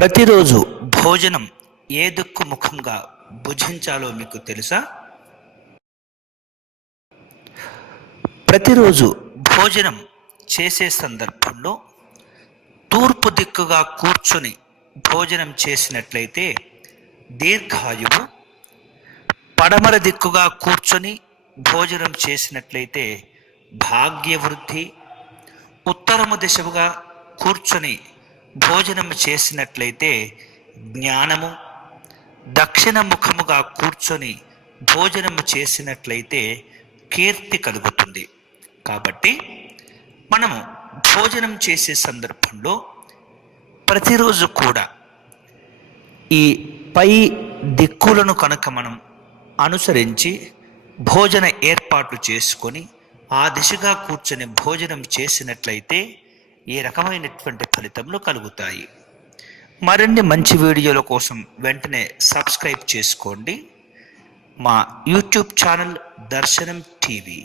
ప్రతిరోజు భోజనం ఏ దిక్కు ముఖంగా భుజించాలో మీకు తెలుసా? ప్రతిరోజు భోజనం చేసే సందర్భంలో తూర్పు దిక్కుగా కూర్చొని భోజనం చేసినట్లయితే దీర్ఘాయువు, పడమర దిక్కుగా కూర్చొని భోజనం చేసినట్లయితే భాగ్యవృద్ధి, ఉత్తరము దిశగా కూర్చొని భోజనం చేసినట్లయితే జ్ఞానము, దక్షిణ ముఖముగా కూర్చొని భోజనము చేసినట్లయితే కీర్తి కలుగుతుంది. కాబట్టి మనము భోజనం చేసే సందర్భంలో ప్రతిరోజు కూడా ఈ పై దిక్కులను కనుక మనం అనుసరించి భోజన ఏర్పాట్లు చేసుకొని ఆ దిశగా కూర్చొని భోజనం చేసినట్లయితే ఈ రకమైనటువంటి ఫలితములు కలుగుతాయి. మరిన్ని మంచి వీడియోల కోసం వెంటనే సబ్స్క్రైబ్ చేసుకోండి మా యూట్యూబ్ ఛానల్ దర్శనం టీవీ.